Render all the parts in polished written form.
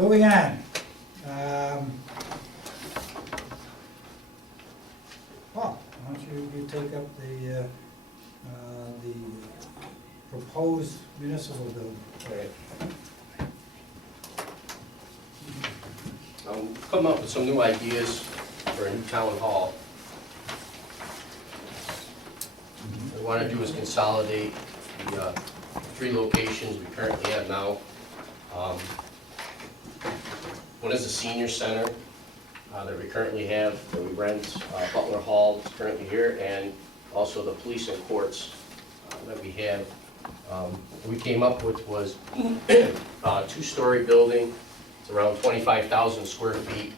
moving on. Paul, why don't you take up the proposed municipal building? Right. Come up with some new ideas for a new town hall. What we want to do is consolidate the 3 locations we currently have now. One is the senior center that we currently have, that we rent. Butler Hall is currently here, and also the police and courts that we have. What we came up with was a 2-story building. It's around 25,000 square feet.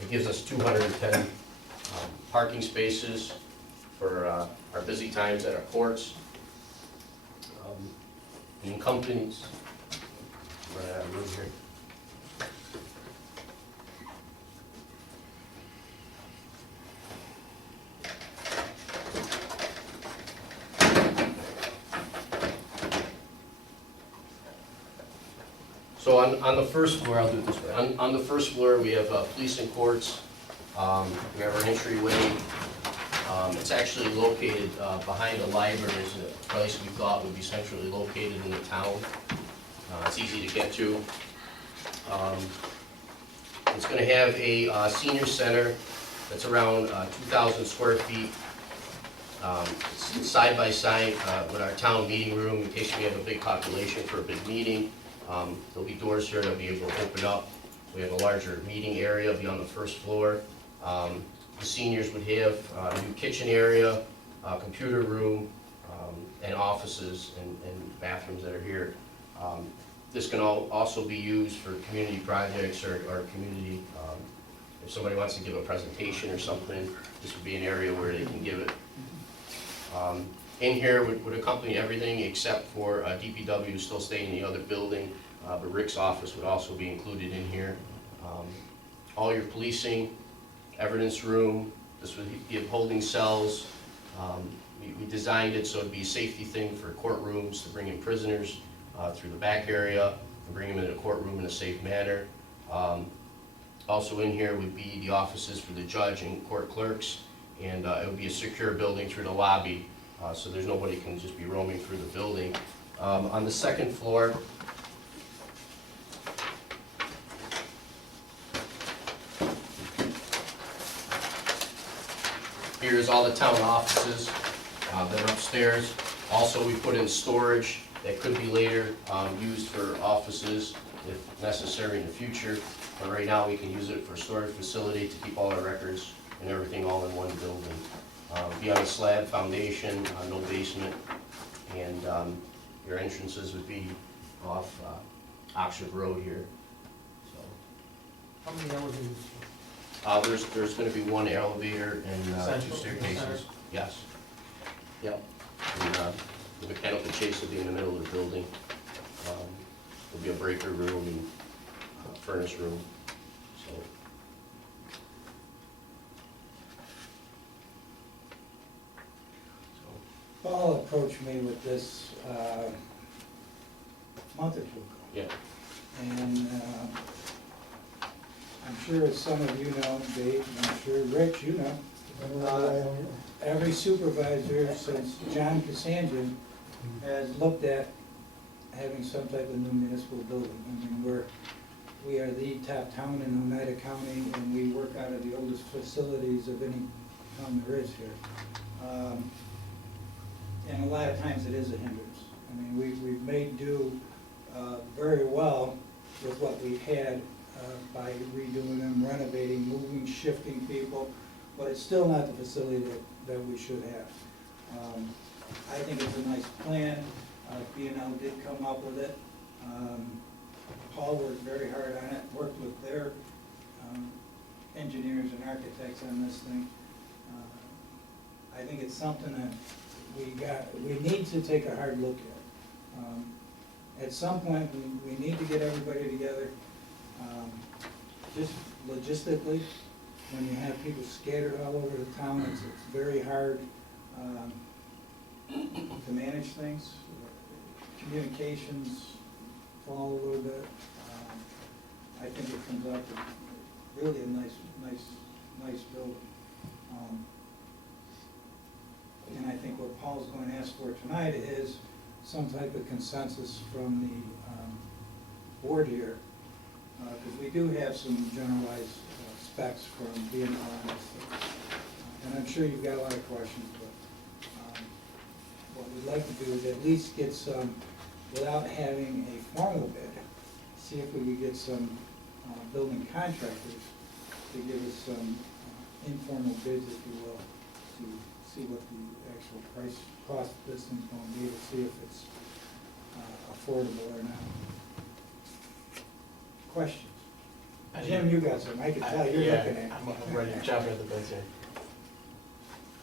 It gives us 210 parking spaces for our busy times at our courts. And companies, right out of here. So on the first floor, I'll do it this way. On the first floor, we have police and courts. We have our entryway. It's actually located behind the library. Is a place we thought would be centrally located in the town. It's easy to get to. It's going to have a senior center that's around 2,000 square feet. It's side by side with our town meeting room in case we have a big population for a big meeting. There'll be doors here that'll be able to open up. We have a larger meeting area, be on the first floor. The seniors would have a new kitchen area, computer room, and offices and bathrooms that are here. This can also be used for community projects or community, if somebody wants to give a presentation or something, this would be an area where they can give it. In here would accompany everything except for DPW still staying in the other building, but Rick's office would also be included in here. All your policing, evidence room, this would give holding cells. We designed it so it'd be a safety thing for courtrooms to bring in prisoners through the back area and bring them into the courtroom in a safe manner. Also in here would be the offices for the judge and court clerks, and it would be a secure building through the lobby, so there's nobody can just be roaming through the building. On the second floor, here's all the town offices. They're upstairs. Also, we put in storage that could be later used for offices if necessary in the future. But right now, we can use it for storage facility to keep all our records and everything all in one building. Be on a slab foundation, no basement, and your entrances would be off Oxford Road here. So. How many elevators? There's going to be 1 elevator and 2 Central, staircases. center? Yes. Yep. And the mechanical chase will be in the middle of the building. There'll be a breaker room and furnace room. So. Paul approached me with this a month or 2 ago. Yeah. And I'm sure as some of you know, Dave, I'm sure Rich, you know, every supervisor since John Cassangian has looked at having some type of new municipal building. I mean, we are the top town in Oneida County, and we work out of the oldest facilities of any town there is here. And a lot of times it is a hindrance. I mean, we've made do very well with what we had by redoing them, renovating, moving, shifting people, but it's still not the facility that we should have. I think it's a nice plan. B&L did come up with it. Paul worked very hard on it, worked with their engineers and architects on this thing. I think it's something that we need to take a hard look at. At some point, we need to get everybody together. Just logistically, when you have people scattered all over the town, it's very hard to manage things. Communications fall a little bit. really a nice building. And I think what Paul's going to ask for tonight is some type of consensus from the board here, because we do have some generalized specs from being on this. And I'm sure you've got a lot of questions, but what we'd like to do is at least get some, without having a formal bid, see if we could get some building contractors to give us some informal bids, if you will, to see what the actual cost of this thing's going to be, to see if it's affordable or not. Questions? Jim, you got some, I can tell you're looking at. I'm ready to jump into the bits here.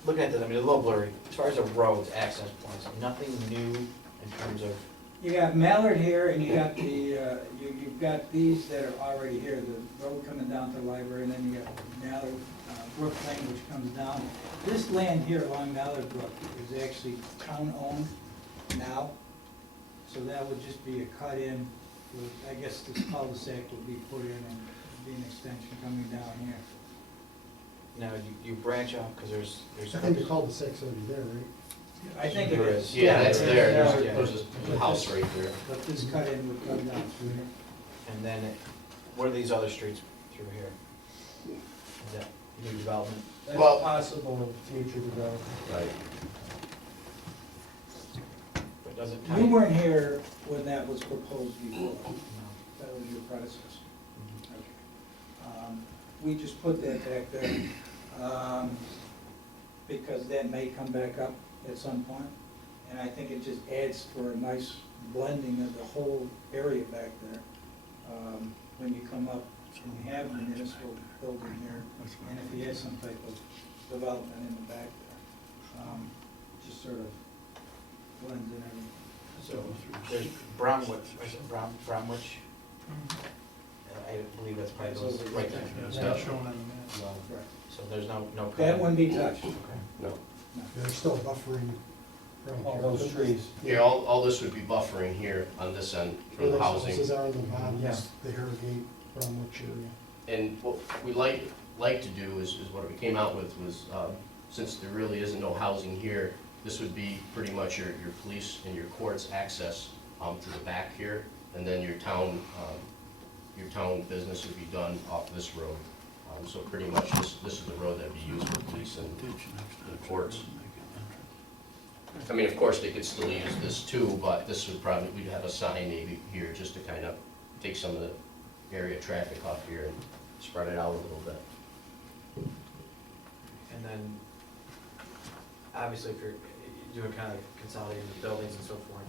Looking at this, I mean, a little blurry. As far as the roads, access points, nothing new in terms of, You got Mallard here, and you got the, you've got these that are already here, the road coming down to the library, and then you got Mallard, Brook Lane, which comes down. This land here along Mallard Brook is actually town-owned now, so that would just be a cut-in, I guess this cul-de-sac would be put in and be an extension coming down here. now you branch off, because there's. I think the cul-de-sac's already there, right? I think it There is. is. Yeah, that's there, Yeah. there's a house right there. But this cut-in would come down through here. And then, what are these other streets through here? Is that new development? That's Well- possible in future development. Right. But does it? You weren't here when that was proposed before. No. That was your predecessor. Mhm. Okay. We just put that back there, because that may come back up at some point. And I think it just adds for a nice blending of the whole area back there. When you come up and you have the municipal building here, and if you had some type of development in the back there, just sort of blends in everything. So, there's Bromwich, is it Bromwich? I believe that's probably those right there. That's not shown on the map. Well, Right. so there's no. That wouldn't be touched. Okay. No. No. They're still buffering. around All here. those trees. Yeah, all this would be buffering here on this end for Where the those housing. houses are on the bottom, Yeah. the Harrogate, Bromwich area. And what we like to do is what we came out with was, since there really isn't no housing here, this would be pretty much your police and your courts access to the back here, and then your town business would be done off this road. So pretty much this is the road that'd be used for police and courts. I mean, of course, they could still use this too, but this would probably, we'd have a sign maybe here just to kind of take some of the area traffic off here and spread it out a little bit. And then, obviously, if you're doing kind of consolidating the buildings and so forth,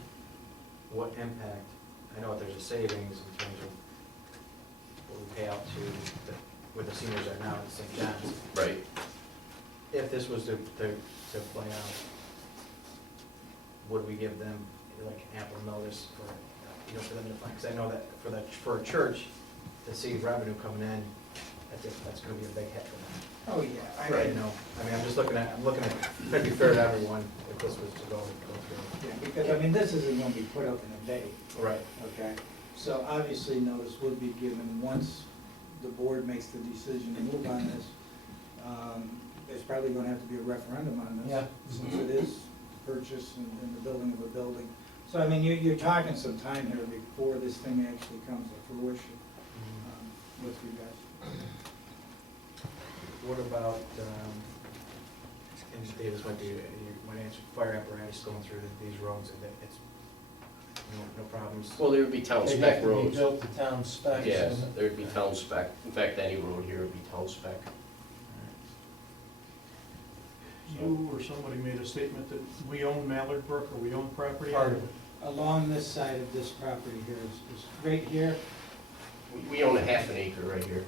what impact, I know there's a savings in terms of what we pay out to, where the seniors are now at St. John's. Right. If this was to play out, would we give them like ample notice for, for them to find? Because I know that for a church, to see revenue coming in, that's gonna be a big hit for them. Oh, yeah. I know, I mean, I'm looking at, trying to be fair to everyone, if this was to go through. Yeah, because, I mean, this isn't gonna be put up in a day, Right. okay? So obviously, notice would be given once the board makes the decision to move on this. There's probably gonna have to be a referendum on this. Yeah. Since it is purchase and the building of a building. So, I mean, you're talking some time here before this thing actually comes to fruition, with you guys. What about, and Davis might be, you might answer, fire apparatus going through these roads, and it's, no problems? Well, there would be town They spec have to be roads. built to town specs. Yes, and- there would be town spec. In fact, any road here would be town spec. You or somebody made a statement that we own Mallard Brook, or we own property? Part of it. Along this side of this property here is right here. We own a half an acre right here,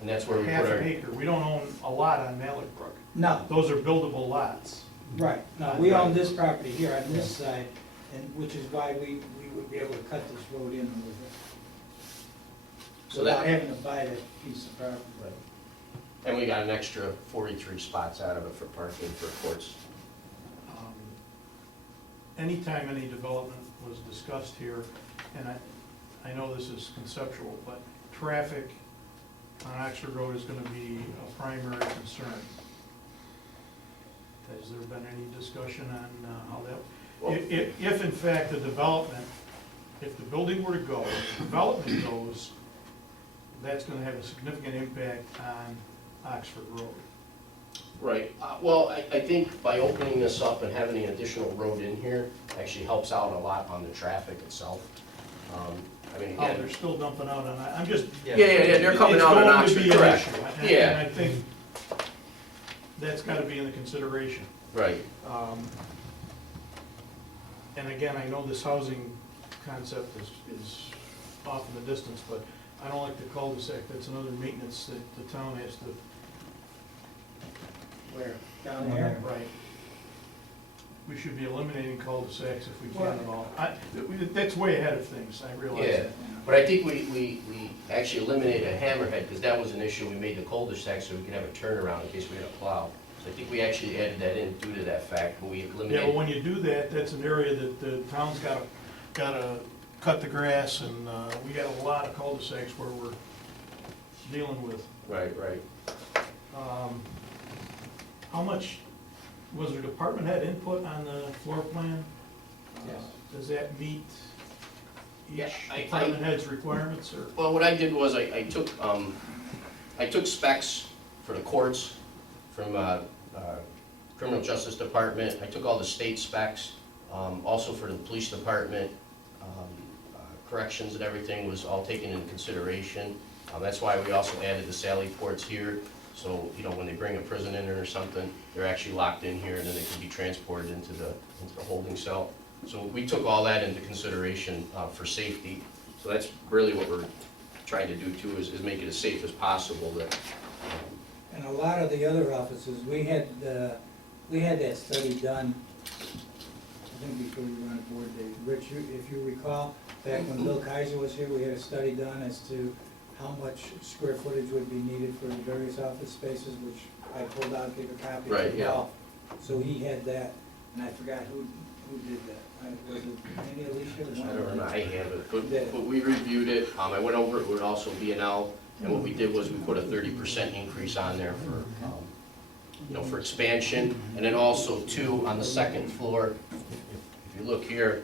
and that's where we Half put our. an acre, we don't own a lot on Mallard Brook. No, Those are buildable lots. right, no, we own this property here on this side, and which is why we would be able to cut this road in with it. So Without that, having to buy that piece of property. and we got an extra 43 spots out of it for parking for courts. Anytime any development was discussed here, and I know this is conceptual, but traffic on Oxford Road is gonna be a primary concern. Has there been any discussion on how that, Well- if in fact the development, if the building were to go, if the development goes, that's gonna have a significant impact on Oxford Road. Right, well, I think by opening this up and having an additional road in here, actually helps out a lot on the traffic itself. I mean, Oh, again, they're still dumping out on, I'm just. yeah, they're coming It's out on going to Oxford, be an correct. issue, and- Yeah. And I think that's gotta be in the consideration. Right, And again, I know this housing concept is off in the distance, but I don't like the cul-de-sac, that's another maintenance that the town has to. Where, down there? Right. We should be eliminating cul-de-sacs if we can at all. That's way ahead of things, I realize yeah, that. but I think we actually eliminated a hammerhead, because that was an issue, we made the cul-de-sac so we could have a turnaround in case we had a plow. So I think we actually added that in due to that fact, but we Yeah, but eliminated. when you do that, that's an area that the town's gotta cut the grass, and we got a lot of cul-de-sacs where we're dealing with. Right. How much, was there department head input on the floor plan? Yes. Does that meet Yeah, each department head's requirements, or? Well, what I did was I took specs for the courts from Criminal Justice Department. I took all the state specs, also for the police department, corrections and everything was all taken into consideration. That's why we also added the Sally ports here. So, you know, when they bring a prison in or something, they're actually locked in here and then they can be transported into the holding cell. So we took all that into consideration for safety. So that's really what we're trying to do too, is make it as safe as possible. That, And a lot of the other offices, we had that study done, I think before you were on board, Dave. Rich, if you recall, back when Bill Kaiser was here, we had a study done as to how much square footage would be needed for the various office spaces, which I pulled out, gave a copy Right, to yeah. Ralph. So he had that, and I forgot who did that. Was it maybe Alicia? I don't remember, I have it, but we reviewed it. I went over it with also B&L, and what we did was we put a 30% increase on there for, you know, for expansion. And then also too, on the second floor, if you look here,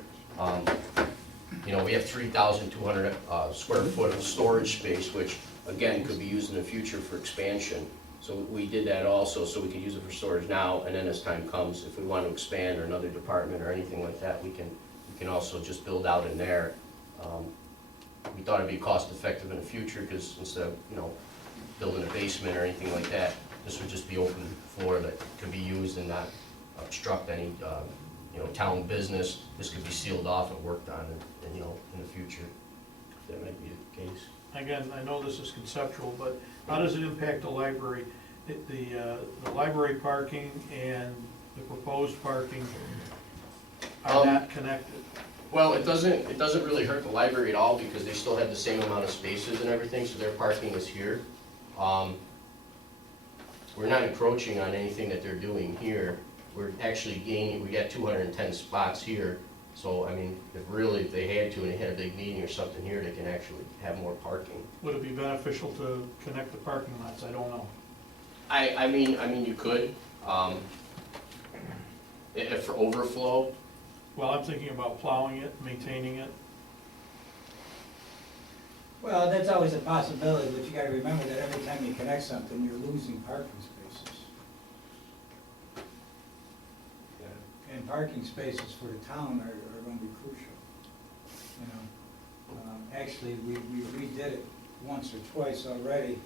you know, we have 3,200 square foot of storage space, which again, could be used in the future for expansion. So we did that also, so we could use it for storage now, and then as time comes, if we want to expand or another department or anything like that, we can also just build out in there. We thought it'd be cost effective in the future, because instead of, you know, building a basement or anything like that, this would just be open floor that could be used and not obstruct any, you know, town business. This could be sealed off and worked on, and, you know, in the future, if that might be the case. Again, I know this is conceptual, but how does it impact the library? The library parking and the proposed parking are not connected. Well, it doesn't really hurt the library at all, because they still have the same amount of spaces and everything, so their parking is here. We're not encroaching on anything that they're doing here. We're actually gaining, we got 210 spots here, so, I mean, if they had to and they had a big meeting or something here, they can actually have more parking. Would it be beneficial to connect the parking lots? I don't know. I mean, you could, if for overflow. Well, I'm thinking about plowing it, maintaining it. Well, that's always a possibility, but you gotta remember that every time you connect something, you're losing parking spaces. And parking spaces for the town are gonna be crucial, you know. Actually, we redid it once or twice already,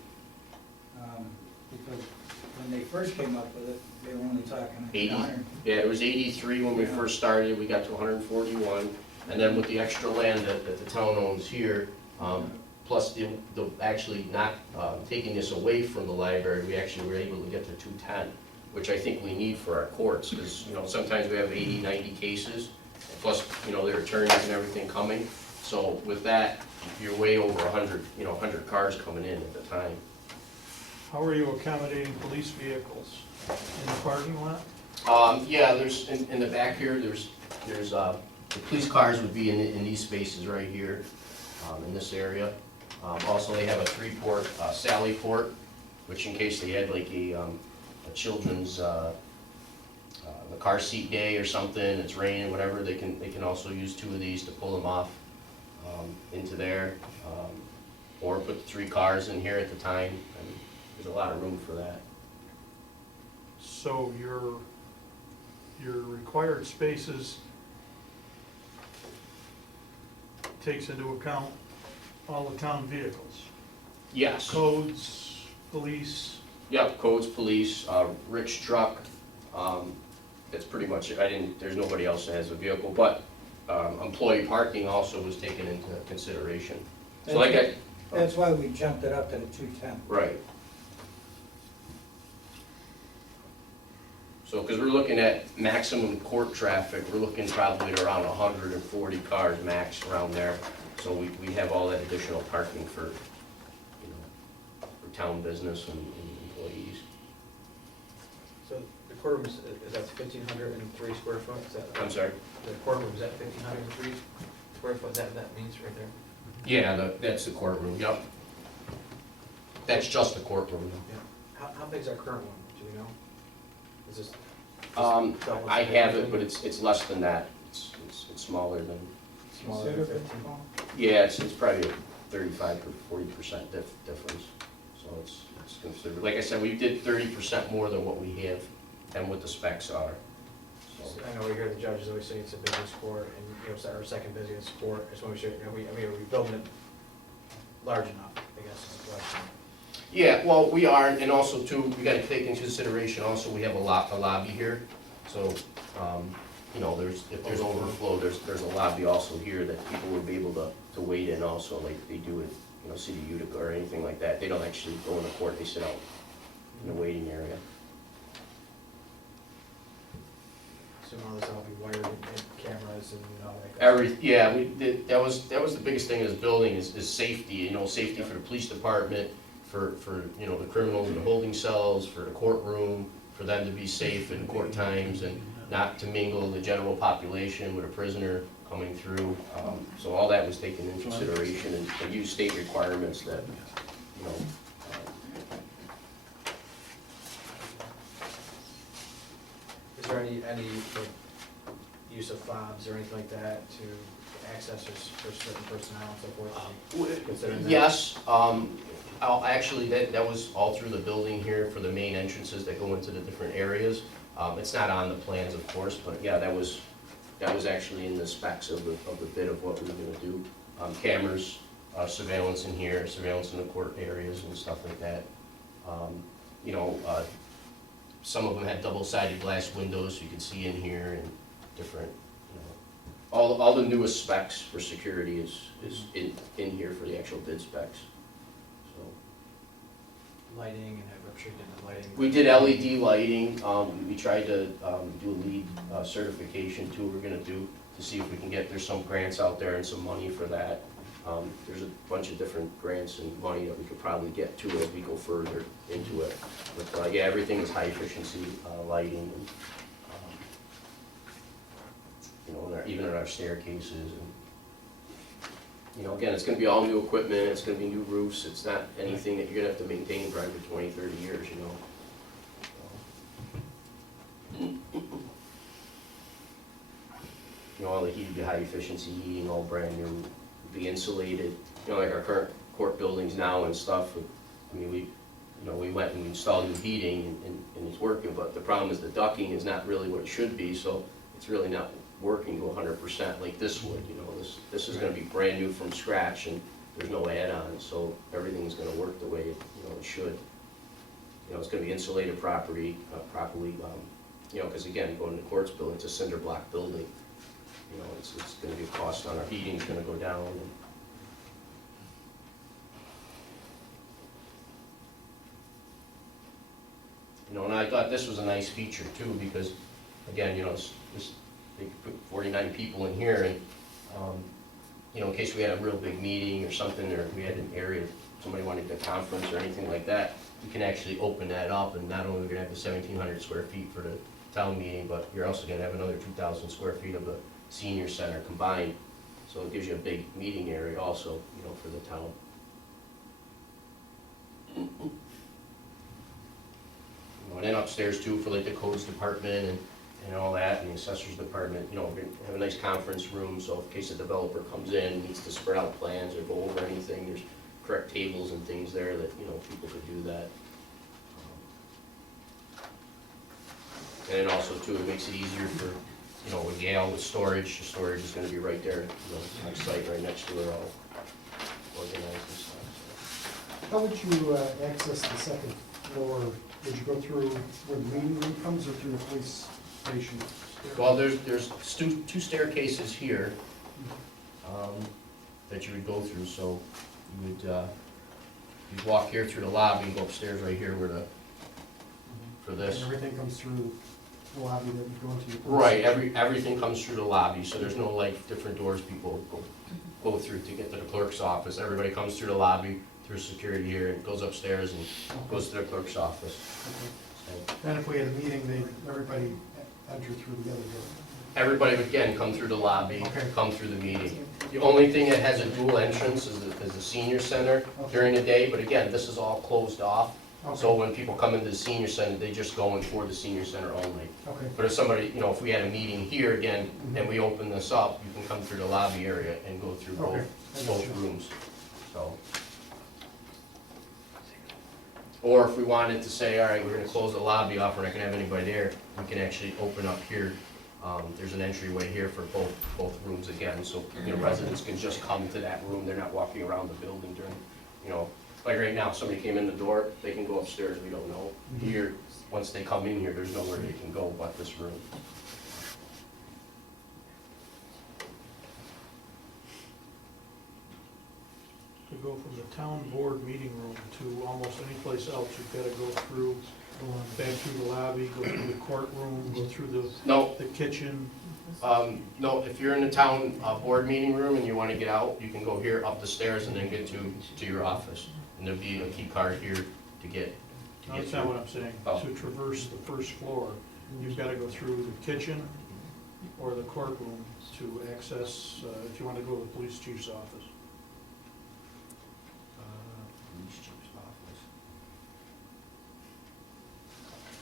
because when they first came up with it, they were only talking 80. 100. Yeah, it was 83 when we Yeah. first started, we got to 141, and then with the extra land that the town owns here, plus the actually not taking this away from the library, we actually were able to get to 210, which I think we need for our courts, because, you know, sometimes we have 80, 90 cases, plus, you know, their attorneys and everything coming. So with that, you're way over 100, you know, 100 cars coming in at the time. How are you accommodating police vehicles in the parking lot? Yeah, there's, in the back here, there's, the police cars would be in these spaces right here, in this area. Also, they have a 3-port Sally port, which in case they had like a children's, the car seat day or something, it's raining, whatever, they can also use 2 of these to pull them off into there. Or put the 3 cars in here at the time, and there's a lot of room for that. So your required spaces takes into account all the town vehicles, Yes. codes, police. Yep, codes, police, rich truck, that's pretty much it. There's nobody else that has a vehicle, but employee parking also was taken into consideration. So like That's why we jumped it up to the 210. right. So, because we're looking at maximum court traffic, we're looking probably at around 140 cars max around there. So we have all that additional parking for, for town business and employees. So the courtroom is that 1,503 square foot? Is that? I'm sorry? The courtroom is at 1,503 square foot, that means right there? Yeah, that's the courtroom, yep. That's just the courtroom. Yeah. How big is our current one, do we know? Is this? double I have it, everything? but it's less than that. It's smaller than, Smaller than 15? yeah, it's probably a 35 or 40% difference. So it's considered, like I said, we did 30% more than what we have and what the specs are. So, I know we hear the judges always say it's the busiest court, and it's our second busiest court. I just want to make sure, are we building it large enough, I guess, is the question. yeah, well, we are, and also too, we gotta take into consideration also, we have a lobby here. So, if there's overflow, there's a lobby also here that people would be able to wait in also, like they do at, City of Utica or anything like that. They don't actually go in the court, they sit out in the waiting area. So all this will be wired and cameras and all that. Yeah, we did, that was the biggest thing in this building is safety, safety for the police department, for the criminals in the holding cells, for the courtroom, for them to be safe in court times and not to mingle the general population with a prisoner coming through. So all that was taken into consideration and use state requirements that, Is there any like, use of fobs or anything like that to access for certain personnel and so forth? Considering that? Yes, actually, that was all through the building here for the main entrances that go into the different areas. It's not on the plans, of course, but yeah, that was actually in the specs of the bid of what we were gonna do. Cameras, surveillance in here, surveillance in the court areas and stuff like that. Some of them had double-sided glass windows, so you could see in here and different, all the newest specs for security is in here for the actual bid specs. So Lighting, and I'm sure you did the lighting. we did LED lighting. We tried to do a LEED certification too. We're gonna do to see if we can get, there's some grants out there and some money for that. There's a bunch of different grants and money that we could probably get to as we go further into it. But yeah, everything is high efficiency lighting, and even in our staircases. And again, it's going to be all new equipment. It's going to be new roofs. It's not anything that you're going to have to maintain probably for 20, 30 years. All the heat, high efficiency heating, all brand new, be insulated. Like our current court buildings now and stuff. We went and installed new heating and it's working, but the problem is the ducting is not really what it should be, so it's really not working to 100% like this would. This is going to be brand new from scratch and there's no add-ons, so everything's going to work the way it should. It's going to be insulated properly, because again, going to the courts building, it's a cinder block building. It's going to be a cost on our heating's going to go down. And I thought this was a nice feature too, because again, they could put 49 people in here, and in case we had a real big meeting or something, or we had an area, somebody wanted a conference or anything like that, we can actually open that up, and not only are we gonna have the 1,700 square feet for the town meeting, but you're also gonna have another 2,000 square feet of the senior center combined. So it gives you a big meeting area also, for the town. upstairs too for like the codes department and all that, and the assessor's department, you know, we're gonna have a nice conference room, so in case a developer comes in, needs to spread out plans or go over anything, there's correct tables and things there that, you know, people could do that. And then also too, it makes it easier for, you know, with Gail with storage, the storage is gonna be right there, you know, next site right next to her, all organized and stuff. How would you access the second floor? Would you go through where the meeting room comes or through the police station? Well, there's two staircases here, that you would go through, so you would, you'd walk here through the lobby and go upstairs right here where for this. And everything comes through the lobby that you go into your police Right, station? everything comes through the lobby, so there's no like different doors people go through to get to the clerk's office. Everybody comes through the lobby, through security here, and goes upstairs and goes to the clerk's office. Okay. So And if we had a meeting, everybody enter through the other door? everybody would again come through the lobby, Okay. come through the meeting. The only thing that has a dual entrance is the senior center during the day, but again, this is all closed off. So when people come into the senior center, they just go in for the senior center only. Okay. But if somebody, you know, if we had a meeting here again, and we open this up, you can come through the lobby area and go through Okay, I got both you. rooms, so. Or if we wanted to say, all right, we're gonna close the lobby off, we're not gonna have anybody there, we can actually open up here. There's an entryway here for both rooms again, so, you know, residents can just come to that room, they're not walking around the building during, you know, like right now, somebody came in the door, they can go upstairs, we don't know. Here, once they come in here, there's nowhere they can go but this room. To go from the town board meeting room to almost any place else, you've gotta go through, back through the lobby, go through the courtroom, go through No, the kitchen. no, if you're in the town board meeting room and you wanna get out, you can go here up the stairs and then get to your office. And there'll be a key card here to get No, that's not what I'm saying. Oh. To traverse the first floor, you've gotta go through the kitchen or the courtroom to access, if you wanna go to the police chief's office. Police chief's office.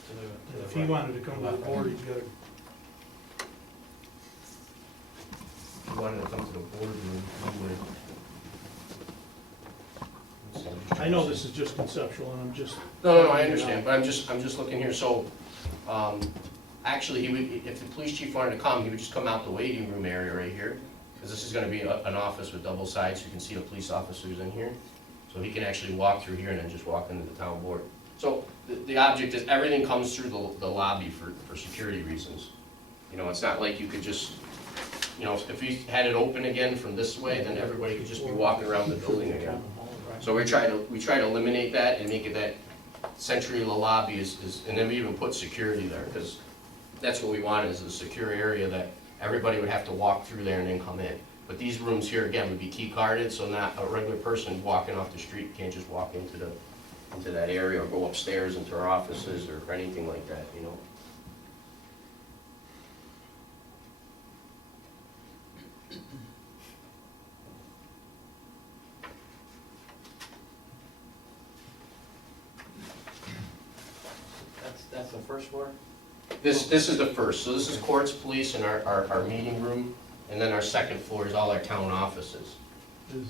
To the If he right. wanted to come to the board, he's gotta, If you wanted to come to the boardroom, you would. Let's see, I'm just I trying know to this see. is just conceptual and I'm just. No, I understand, but I'm just looking here, so, actually, he would, if the police chief wanted to come, he would just come out the waiting room area right here, because this is gonna be an office with double sides, so you can see the police officers in here. So he can actually walk through here and then just walk into the town board. So, the object is, everything comes through the lobby for security reasons. You know, it's not like you could just, you know, if we had it open again from this way, then everybody could just be walking around the building again. So we try to eliminate that and make it that century of the lobby is, and then we even put security there, because that's what we wanted, is a secure area that everybody would have to walk through there and then come in. But these rooms here, again, would be key carded, so not a regular person walking off the street can't just walk into that area or go upstairs into our offices or anything like that, you know? That's the first floor? This is the first, so this is courts, police, and our meeting room, and then our second floor is all our town offices. Is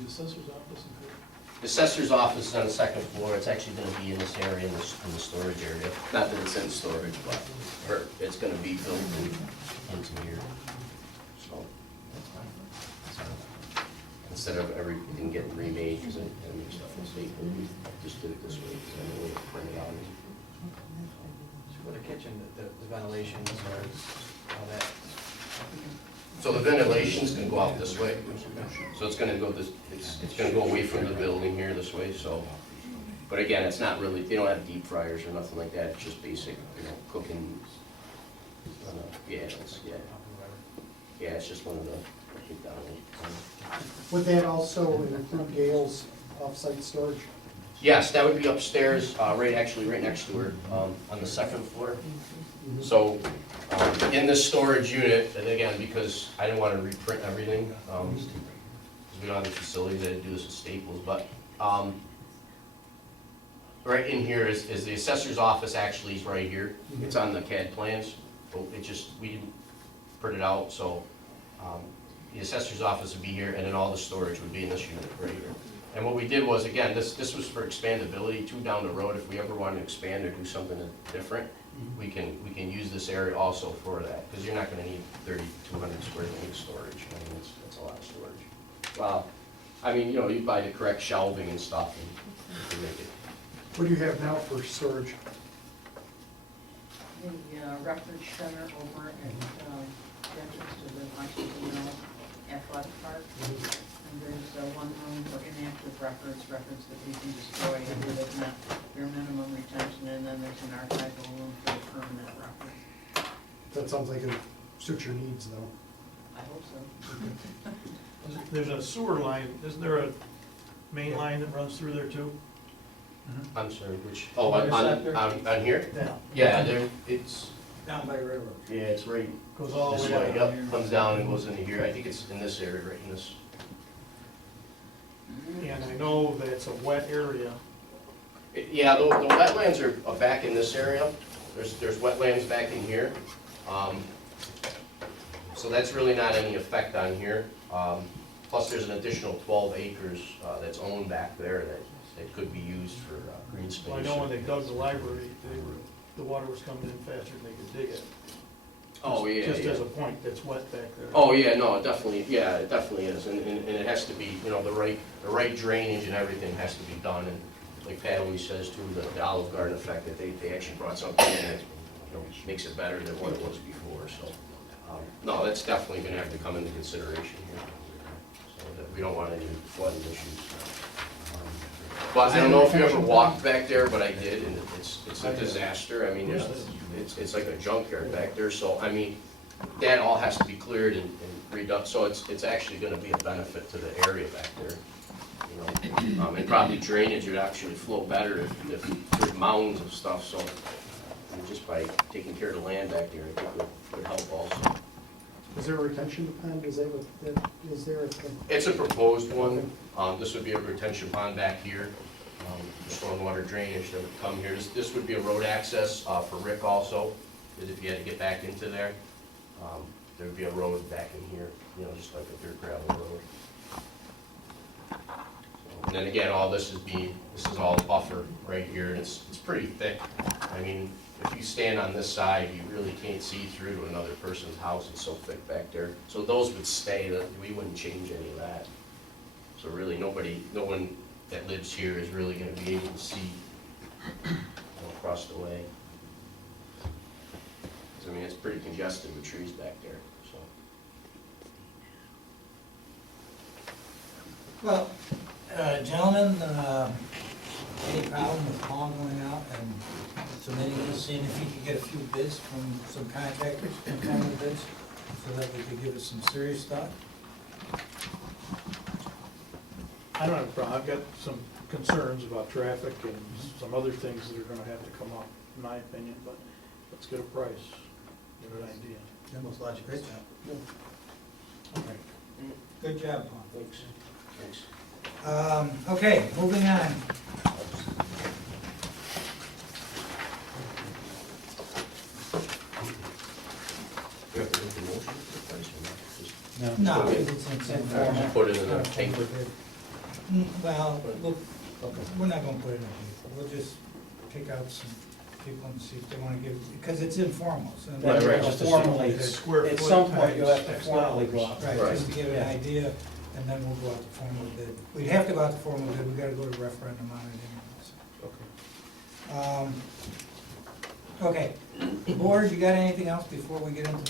the assessor's office in here? The assessor's office is on the second floor, it's actually gonna be in this area, in the storage area. Not that it's in storage, but, or it's gonna be built into here, so. Instead of everything getting remade, because I made stuff in state, we just did it this way, because I know we print it out. For the kitchen, the ventilation, as far as all that. So the ventilation's gonna go out this way, so it's gonna go this, it's gonna go away from the building here this way, so. But again, it's not really, they don't have deep fryers or nothing like that, it's just basic, you know, cooking. Yeah, it's just one of the, Would that also include Gail's off-site storage? yes, that would be upstairs, right next to her, on the second floor. So, in this storage unit, and again, because I didn't want to reprint everything, because we don't have the facilities, I had to do this with Staples, but, right in here is the assessor's office, actually is right here. It's on the CAD plans, but it just, we didn't print it out, so, the assessor's office would be here, and then all the storage would be in this unit right here. And what we did was, again, this was for expandability, too, down the road, if we ever wanted to expand or do something different, we can use this area also for that, because you're not gonna need 3,200 square feet of storage. I mean, that's a lot of storage. Well, I mean, you know, you buy the correct shelving and stuff, and you can make it. What do you have now for storage? The record center over at the entrance to the Washington Athletic Park. And there's one room for inactive records that we can destroy if it's not their minimum retention, and then there's an archival room for the permanent record. That sounds like it suits your needs, though. I hope so. There's a sewer line, isn't there a main line that runs through there too? I'm sorry, which, oh, Water sector? on here? Yeah. Yeah, there, it's, Down by railroad. yeah, it's right Goes all this the way, way yep, up. comes down and goes into here. I think it's in this area, right in this. And I know that it's a wet area. Yeah, the wetlands are back in this area. There's wetlands back in here. So that's really not any effect on here. Plus, there's an additional 12 acres that's owned back there that could be used for green space. Well, I know when they dug the library, the water was coming in faster than they could dig it. Oh, yeah, Just yeah. as a point, that's wet back there. Oh, yeah, no, it definitely is, and it has to be, you know, the right drainage and everything has to be done, and like Pat always says too, the Olive Garden effect, that they actually brought something in that, you know, makes it better than what it was before, so. No, that's definitely gonna have to come into consideration here, so that we don't want any flooding issues. But I don't know if you ever walked back there, but I did, and it's a disaster. I mean, it's like a junkyard back there, so, I mean, that all has to be cleared and redone, so it's actually gonna be a benefit to the area back there, you know. And probably drainage would actually flow better if there's mounds of stuff, so, I mean, just by taking care of the land back there, I think would help also. Is there a retention pond? Is there a? It's a proposed one. This would be a retention pond back here, for stormwater drainage that would come here. This would be a road access for Rick also, because if you had to get back into there, there would be a road back in here, you know, just like a dirt gravel road. And then again, all this is all buffer right here, and it's pretty thick. I mean, if you stand on this side, you really can't see through to another person's house, it's so thick back there. So those would stay, we wouldn't change any of that. So really, no one that lives here is really gonna be able to see, you know, across the way. 'Cause, I mean, it's pretty congested with trees back there, so. Well, gentlemen, any problem with Paul going out and submitting this, seeing if he could get a few bids from some contractors, informal bids, so that we could give it some serious thought? I don't have a problem. I've got some concerns about traffic and some other things that are gonna have to come up, in my opinion, but let's get a price, get an idea. That was a great job. Okay. Good job, Paul. Thanks. Okay, moving on. You have to make a motion for the price or not? Just- No, it's informal. Just put it in Not the a paper. formal bid. Well, we're not gonna put it in the paper, we'll just pick out some people and see if they wanna give, because it's informal, so. Right, right, just to see. Formally, Square at foot some point, you'll have to times X formally dollars. go out. Right, just to give an Yeah. idea, and then we'll go out to formal bid. We'd have to go out to formal bid, we gotta go to referendum on it anyway, so. Okay, board, you got anything else before we get into